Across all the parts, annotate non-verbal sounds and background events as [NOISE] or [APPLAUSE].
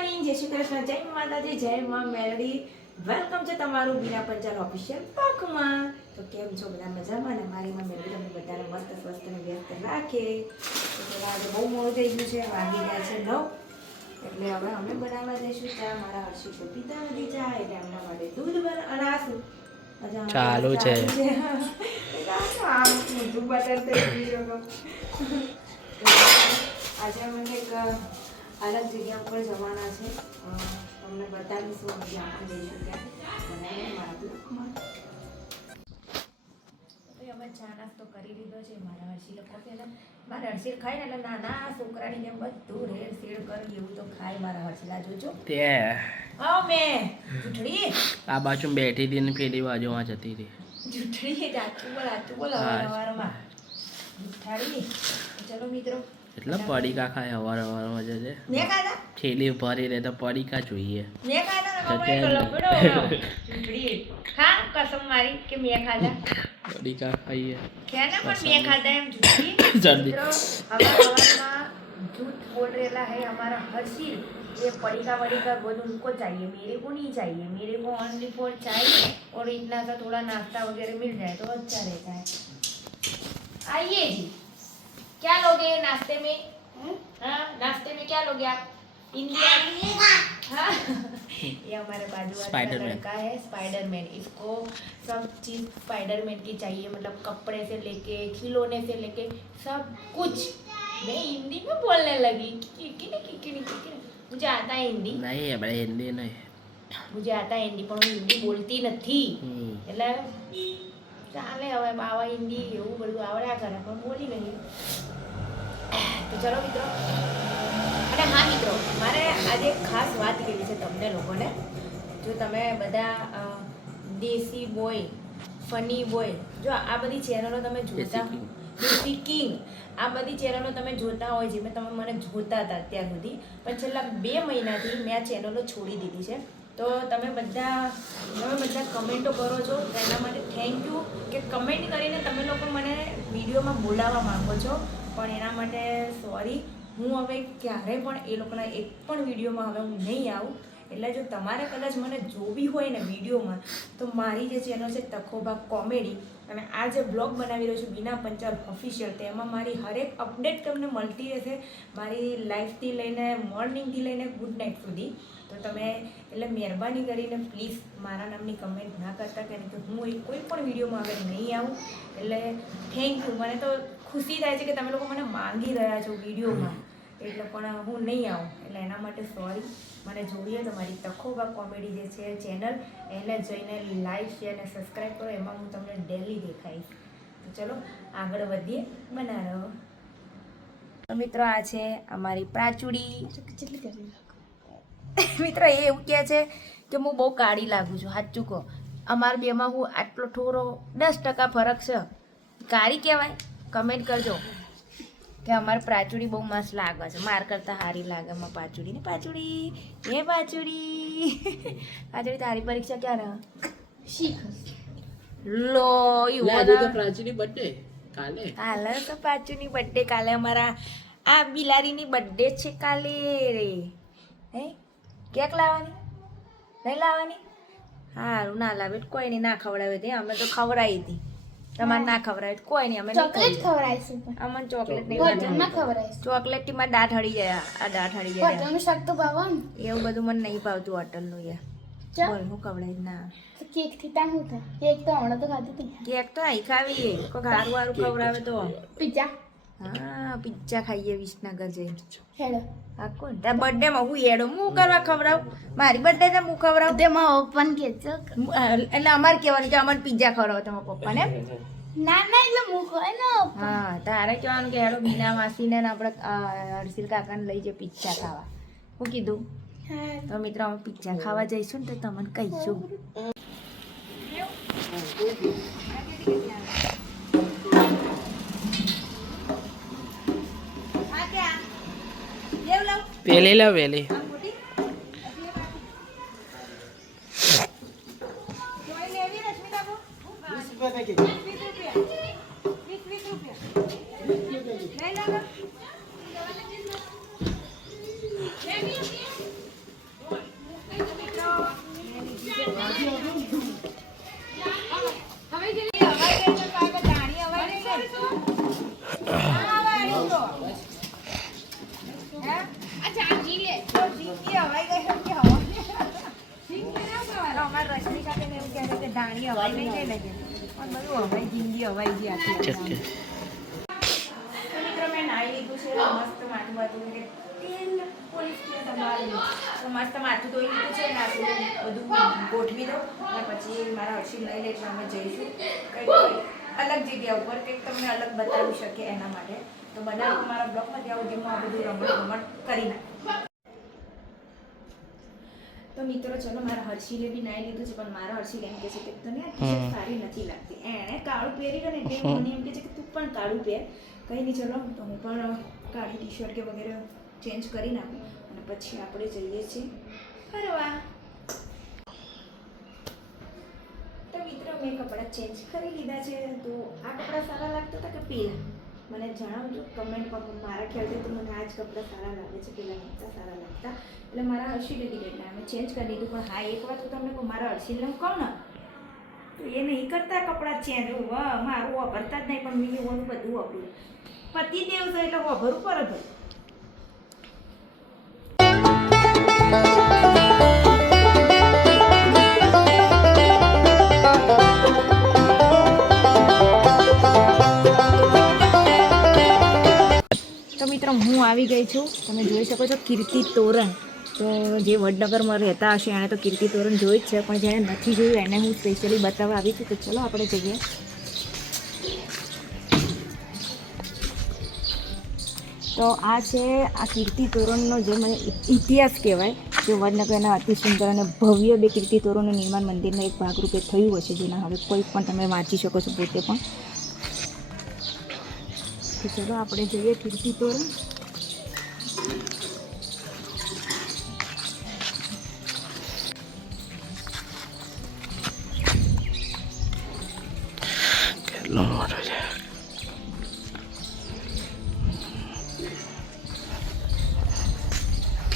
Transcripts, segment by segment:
Morning જય શ્રી કૃષ્ણ જય માતાજી જય માં મેલડી. વેલકમ છે તમારું બીના પંચાલ ઓફિશિયલ પાકમાં તો કેમ છો બધા મજામાં? ને મારી માં મેલડી તમને બધાને મસ્ત સ્વસ્થ અને વ્યસ્ત રાખે. આજે બહુ મોડું થઈ ગયું છે વાગી ગયા છે નવ. એટલે હવે અમે બનાવવા જઈશું ચા. મારા હર્ષિત પીતા નથી ચા એટલે એમના માટે દૂધ બન અને આ શું આજે અમારે ચાલુ છે. આજે મને કંઈક અલગ જગ્યા ઉપર જવાના છે. તમને બતાવીશું જ્યાં આપણે જઈશું ત્યાં અને મારા અમે ચા નાસ્તો કરી લીધો છે. મારા હર્ષી લોકો પહેલા. મારા હર્ષી ખાય ને એટલે નાના છોકરાની જેમ બધું રેડ શેડ કરી એવું તો ખાય મારા હર્ષીલા. જોજો. તે. આવ મેં જૂઠડી આ બાજુ બેઠી હતી ને પેલી બાજુમાં જતી હતી. જૂઠડી આચું બોલ આચું બોલ હા. અવારનવારમાં જૂઠાડી ચલો મિત્રો એટલા પડીકા ખાય હવાર હવારમાં જજે થેલી ભરી લે તો પડીકા જોઈએ પડીકા ખાઈએ જલ્દી झूठ बोल रहेला है हमारा हर्षिल ये पड़ीका वड़ीका बोल उनको चाहिए मेरे को नहीं चाहिए मेरे को ओनली फोर चाहिए और इतना सा थोड़ा नाश्ता वगैरह मिल जाए तो अच्छा रहता है आइए जी क्या लोगे नाश्ते में हाँ नाश्ते में क्या लोगे आप इंडिया हाँ [LAUGHS] ये हमारे बाजू वाला Spider-Man. लड़का है स्पाइडरमैन इसको सब चीज स्पाइडरमैन की चाहिए मतलब कपड़े से लेके खिलौने से लेके सब कुछ मैं हिंदी में बोलने लगी किकिनी किकिनी किकिनी मुझे आता है हिंदी નહીં આપણે હિન્દી નહીં मुझे आता है हिंदी પણ હું હિન્દી બોલતી નથી હમ. એટલે ચાલે હવે બાવા હિન્દી એવું બધું આવડ્યા કરે પણ બોલી નહીં. તો ચલો મિત્રો. અને હા મિત્રો મારે આજે ખાસ વાત કરી છે તમને લોકોને. જો તમે બધા દેશી બોય ફની બોય જો આ બધી ચેનલો તમે જોતા દેશી કિંગ આ બધી ચેનલો તમે જોતા હોય જેમ તમે મને જોતા હતા અત્યાર સુધી. પણ છેલ્લા બે મહિનાથી મેં આ ચેનલો છોડી દીધી છે. તો તમે બધા તમે બધા કમેન્ટો કરો છો એના માટે થેન્ક યુ કે કમેન્ટ કરીને તમે લોકો મને વિડીયોમાં બોલાવવા માંગો છો. પણ એના માટે સોરી હું હવે ક્યારે પણ એ લોકોના એક પણ વિડીયોમાં હવે હું નહીં આવું. એટલે જો તમારે કદાચ મને જોવી હોય ને વિડીયોમાં, તો મારી જે ચેનલ છે તખોબા કોમેડી અને આ જે બ્લોગ બનાવી રહ્યો છું બીના પંચાલ ઓફિશિયલ તેમાં મારી હરેક અપડેટ તમને મળતી રહેશે મારી લાઈફથી લઈને મોર્નિંગથી લઈને ગુડ નાઇટ સુધી. તો તમે એટલે મહેરબાની કરીને પ્લીઝ મારા નામની કમેન્ટ ના કરતા કારણ કે હું એ કોઈ પણ વિડીયોમાં આગળ નહીં આવું. એટલે થેન્ક યુ મને તો ખુશી થાય છે કે તમે લોકો મને માંગી રહ્યા છો વિડીયોમાં. એટલે પણ હું નહીં આવું. એટલે એના માટે સોરી મને જોઈએ તમારી મારી તખોબા કોમેડી જે છે ચેનલ એને જોઈને લાઈક શેર અને સબસ્ક્રાઈબ કરો. એમાં હું તમને ડેલી દેખાઈશ. તો ચલો, આગળ વધીએ. બના રહો મિત્રો, આ છે અમારી પ્રાચુડી. [LAUGHS] મિત્રો એ એવું કહે છે કે હું બહુ કાળી લાગુ છું. સાચું કહો. અમારા બેમાં હું આટલો થોડો દસ ટકા ફરક છે. કાળી કહેવાય? કમેન્ટ કરજો. કે અમારે પાચુડી બહુ મસ્ત લાગે છે. માર કરતાં સારી લાગે અમારે પાચુડી. ને પાચુડી? એ પાચુડી? [LAUGHS] પાચુડી તારી પરીક્ષા ક્યારે? શીખ. લો ઓલા- પ્રાચીની બર્થડે કાલે. કાલે તો પાચુની બર્થડે કાલે અમારા આ બિલાડીની બર્થડે છે કાલે રે. હે? કેક લાવવાની? નહીં લાવવાની? સારું ના લાવે તો કોઈ નહીં ના ખવડાવે તે. અમે તો ખવડાવી હતી. તમારે ના ખવડાવે કોઈ નહીં અમે ચોકલેટ ખવડાવીશું અમને ચોકલેટ નહીં ખવડાવીશું. ચોકલેટ મારે દાંત હળી જાય આ દાંત હળી જાય. તમે શકતો ભાવે એવું બધું મને નહીં ભાવતું હોટલનું યાર. બોલ હું ખવડાવીશ? ના. કેકથી ત્યાં શું થાય? કેક તો હમણાં તો ખાધી હતી. કેક તો અહીં ખાવી. કોઈ સારું સારું ખવડાવે તો. પિઝા? હા પિઝા ખાઈએ વિસનગર જઈને. હેડો. આ કોણ તાર બર્થડે માં હું એડો હું કરવા ખવડાવ? મારી બર્થડે તો હું ખવડાવ? તેમાં ઓપન કેજો એટલે અમારે કહેવાનું કે અમારે પિઝા ખવડાવો તમારા પપ્પાને. ના ના એટલે હું હોય ને હા તારે કહેવાનું કે હેડો બીના માસીને ને આપણે હર્ષિલ કાકાને લઈ જઈએ પિઝા ખાવા. હું કીધું? તો મિત્રો અમે પિઝા ખાવા જઈશું ને તો તમને કહીશું. પેલી લે પેલી હવાઈ ગઈ આખી મિત્રો મેં નાહી લીધું છે મસ્ત માથું બાથું કે તેલ પોલીસ કે સંભાળી તો મસ્ત માથું ધોઈ લીધું છે ને આટલું બધું ગોઠવી દો અને પછી મારા હર્ષિલ લઈ લે એટલે અમે જઈશું. કંઈક અલગ જગ્યા ઉપર કંઈક તમને અલગ બતાવી શકે એના માટે. તો બનાવો મારા બ્લોગમાં ત્યાં સુધી હું આ બધું રમણ રમણ કરી નાખું. તો મિત્રો ચલો મારા હર્ષીલે બી નાઈ લીધું છે પણ મારા હર્ષિલ એમ કે છે કે તને આ ટી-શર્ટ સારી નથી લાગતી. એણે કાળું પહેરી ને એટલે મને એમ કે છે કે તું પણ કાળું પહેર. કંઈ નહીં ચલો તો હું પણ કાળી ટી-શર્ટ કે વગેરે ચેન્જ કરી નાખું અને પછી આપણે જઈએ છીએ ફરવા. તો મિત્રો મેં કપડાં ચેન્જ કરી લીધા છે. તો આ કપડાં સારા લાગતા હતા કે પેલા મને જણાવજો. કમેન્ટમાં પણ મારા ખ્યાલથી તો મને આ જ કપડાં સારા લાગે છે, પેલા નહોતા સારા લાગતા. એટલે મારા હર્ષિલે લીધી એટલે અમે ચેન્જ કરી દીધું. પણ હા, એક વાત તો તમને કહું, મારા હર્ષિલને હું કહું ને, તો એ નહીં કરતા કપડાં ચેન્જ મારું વાપરતા જ નહીં, પણ મેં એવું બધું વાપર્યું પતિ દેવ છે એટલે વાપરવું પર ભાઈ તમે જોઈ શકો છો કીર્તિ તોરણ તો જે વડનગરમાં રહેતા હશે એણે તો કીર્તિ તોરણ જોઈ જ છે, પણ જેણે નથી જોયું એને હું સ્પેશિયલી બતાવવા આવી છું. તો ચલો આપણે જઈએ. તો આ છે, આ કીર્તિ તોરણનો જે મને ઇતિહાસ કહેવાય, જે વડનગરના અતિ સુંદર અને ભવ્ય બે કીર્તિ તોરણનું નિર્માણ મંદિરના એક ભાગરૂપે થયું હશે, જેના હવે કોઈ પણ તમે વાંચી શકો છો પોતે પણ. તો ચલો આપણે જોઈએ કીર્તિ તોરણ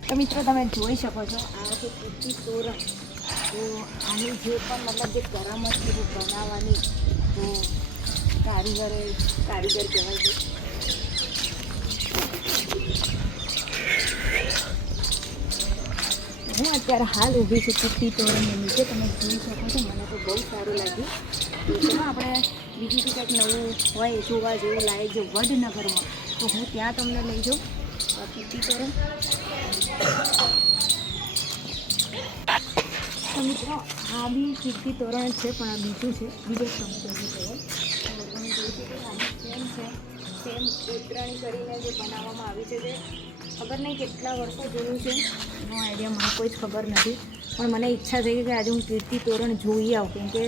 તો મિત્રો તમે જોઈ શકો છો. આ છે પૂરતી તોરણ તો આની જે પણ મતલબ જે કરામત જે બનાવવાની તો કારીગરે કારીગર કહેવાય છે. હું અત્યારે હાલ ઊભી છું કીર્તિ તોરણની નીચે, તમે જોઈ શકો છો, મને તો બહુ સારું લાગ્યું. તો આપણે બીજું કંઈક નવું હોય જોવા જેવું લાગે છે વડનગરમાં, તો હું ત્યાં તમને લઈ જાઉં. આ કીર્તિ તોરણ તો મિત્રો આ બી કીર્તિ તોરણ છે પણ આ બીજું છે? બીજો છે કહેવાય તમે આની સેમ છે. સેમ ઉતરાણી કરીને જે બનાવવામાં આવી છે તે ખબર નહીં કેટલા વર્ષો જોયું છે એનો આઈડિયા મને કોઈ જ ખબર નથી પણ મને ઈચ્છા થઈ કે આજે હું કીર્તિ તોરણ જોઈ આવું કેમ કે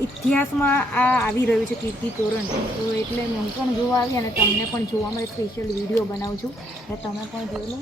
ઇતિહાસમાં આ આવી રહ્યું છે કીર્તિ તોરણ. તો એટલે હું પણ જોવા આવી અને તમને પણ જોવા મળે. સ્પેશિયલ વીડિયો બનાવું છું. અને તમે પણ જોઈ લો.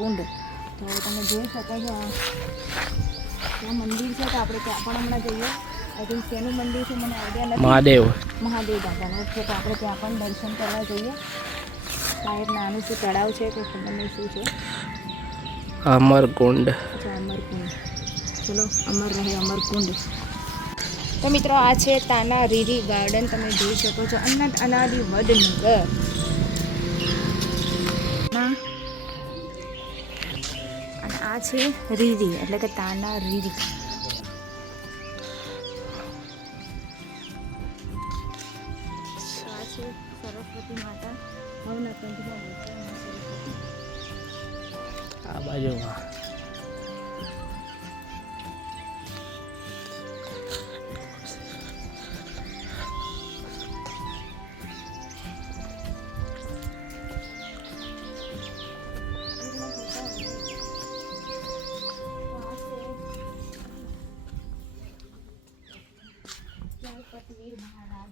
અમરકુંડ તો તમે જોઈ શકો છો ત્યાં મંદિર છે તો આપણે ત્યાં પણ હમણાં જઈએ. આઈ થિંક શેનું મંદિર છે મને આઈડિયા નથી. મહાદેવ. મહાદેવ દાદાનું. છે તો આપણે ત્યાં પણ દર્શન કરવા જઈએ. ત્યાં એક નાનું શું તળાવ છે કે ખબર નહીં શું છે. અમરકુંડ અમરકુંડ ચલો અમર રહે અમરકુંડ તો મિત્રો આ છે તાના રીરી ગાર્ડન. તમે જોઈ શકો છો. અનંત અનાદિ વડનગર. ના આ છે રીરી, એટલે કે તાના રીરી. આ છે સરસ્વતી માતા ભવના કંઠમાં વિદ્યામાં સરસ્વતી આ બાજુમાં. મહારાજ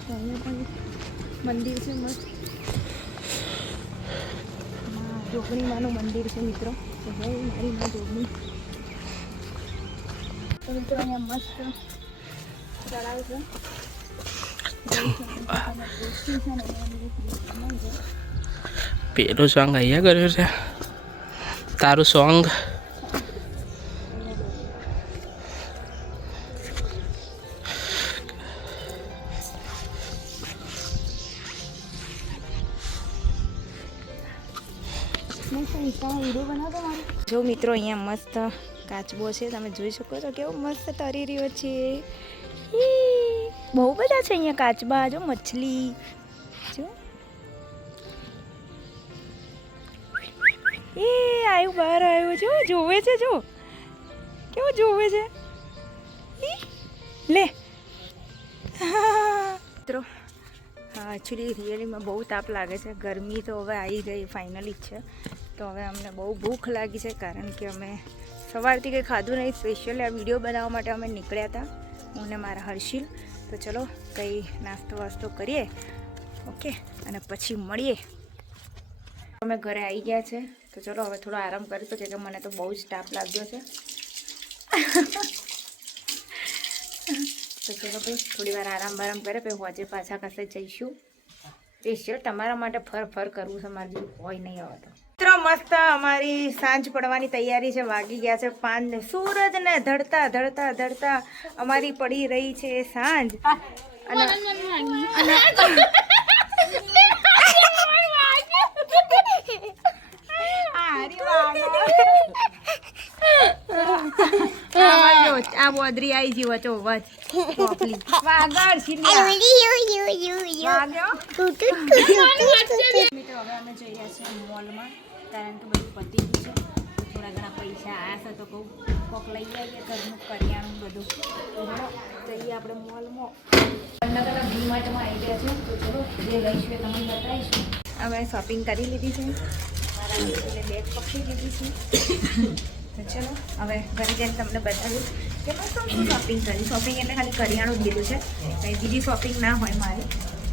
તો અહીંયા પણ એક મંદિર છે મસ્તમાં જોગણી માનું મંદિર છે મિત્રો તો જય મારી માં જોગણી તો મિત્રો અહીંયા મસ્ત તળાવ છે પેલું સોંગ અહીંયા કર્યું છે તારું સોંગ જો મિત્રો અહીંયા મસ્ત કાચબો છે તમે જોઈ શકો છો કેવો મસ્ત તરી રહ્યો છે ઈ, બહુ બધા છે અહીંયા કાચબા જો મછલી. જો. એ આવ્યું બહાર આવ્યું જો જોવે છે જો. કેવો જોવે છે? ઈ, લે. મિત્રો એકચ્યુઅલી રિયલીમાં બહુ તાપ લાગે છે. ગરમી તો હવે આવી ગઈ ફાઇનલી જ છે. તો હવે અમને બહુ ભૂખ લાગી છે કારણ કે અમે સવારથી કંઈ ખાધું નહીં. સ્પેશિયલી આ વીડિયો બનાવવા માટે અમે નીકળ્યા હતા. હું ને મારા હર્ષિલ. તો ચલો, કંઈ નાસ્તો વાસ્તો કરીએ. ઓકે, અને પછી મળીએ. અમે ઘરે આવી ગયા છે. તો ચલો, હવે થોડો આરામ કરીશું કે મને તો બહુ જ તાપ લાગ્યો છે. તો ચલો ભાઈ, થોડી વાર આરામ બારામ કરે, પછી આજે પાછા કસે જઈશું. સ્પેશિયલ તમારા માટે ફર ફર કરવું છે, મારે હોય નહીં આવે તો. મિત્રો મસ્ત અમારી સાંજ પડવાની તૈયારી છે. વાગી ગયા છે પાંચ ને સૂરજ ને ધડતા ધડતા ધડતા અમારી પડી રહી છે સાંજ. અને [LAUGHS] આ જો, બોદરી આવી જી વચો વચ પોપલી. વાગડ શીલિયા. વાગ્યો? મિત્રો હવે અમે જઈ રહ્યા છીએ મોલમાં. કારણ કે બધું પતી ગયું છે. થોડા ઘણા પૈસા આ છે તો કહું કોક લઈ આવીએ ઘરનું કરિયાણું બધું. તો જઈએ આપણે મોલમાં. અલગ અલગ ડીમાર્ટમાં આવી ગયા છે. તો ચલો જે લઈશું એ તમને બતાવીશું. અમે શોપિંગ કરી લીધી છે. મારા બેગ પકડી લીધી છે. તો ચલો. હવે ઘરે જઈને તમને બતાવ્યું કે મેં શું શું શોપિંગ કરી શોપિંગ એટલે ખાલી કરિયાણું જ લીધું છે. કંઈ બીજી શોપિંગ ના હોય મારે.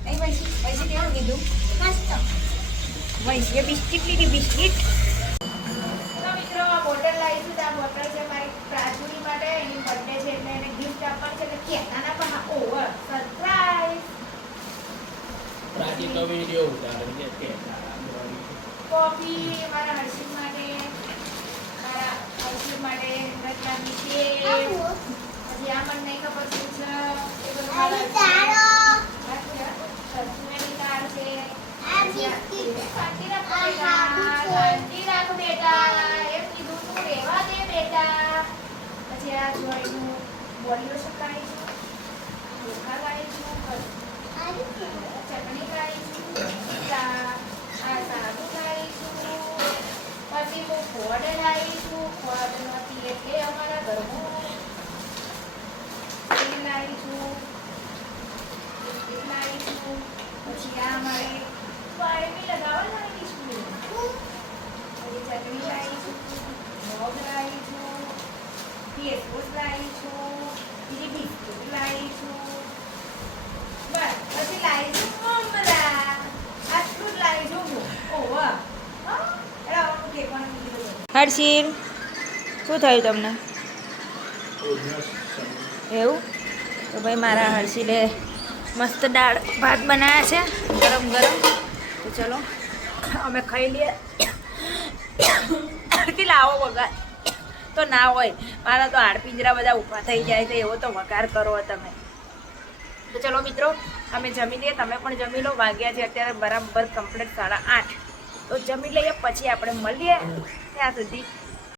અહીં વૈસી વૈસી કેવું લીધું? વૈસીએ બિસ્કિટ લીધી બિસ્કિટ. મિત્રો બોટલ લાવીશું તો આ બોટલ છે મારી પ્રાચુરી માટે. એની બર્થડે છે એટલે એને ગિફ્ટ આપવાની છે. એટલે કહેતા ના પણ ઓવર સરપ્રાઈઝ પ્રાચીન તો વીડિયો ઉતારે છે કોફી મારા હર્ષિત માટે માટે પછી મને નહીં ખબર શું છે એ બધું છે. શાંતિ રાખ બેટા શાંતિ રાખ બેટા એમ કીધું તું રહેવા દે બેટા. પછી આ જોઈનું બોડી લોશન ચોખા લાવીશું ચટણી લાવીશું છું આ લાવીશું પછી હું ખોડ લાવીશું ખોડ નથી એટલે લગાવવા લાવીશું. પછી ચટણી લાવીશું, મગ લાવીશું ફેસબુક લાવીશું બીજી બિસ્કુટ લાવીશું. બસ પછી લાવીશું મમરા આટલું જ લાવીશું હું ઓવા હર્ષિલ શું થયું તમને? એવું? તો ભાઈ મારા હર્ષિલે મસ્ત દાળ ભાત બનાવ્યા છે, ગરમ ગરમ. તો ચલો, અમે ખાઈ લઈએ. હર્ષિલ લાવો વગાર તો ના હોય, મારા તો આડપિંજરા બધા ઊભા થઈ જાય તો એવો તો વઘાર કરો તમે. તો ચલો મિત્રો, અમે જમી લઈએ, તમે પણ જમી લો. વાગ્યા છે અત્યારે બરાબર કમ્પ્લીટ સાડા આઠ. તો જમી લઈએ, પછી આપણે મળીએ. ત્યાં સુધી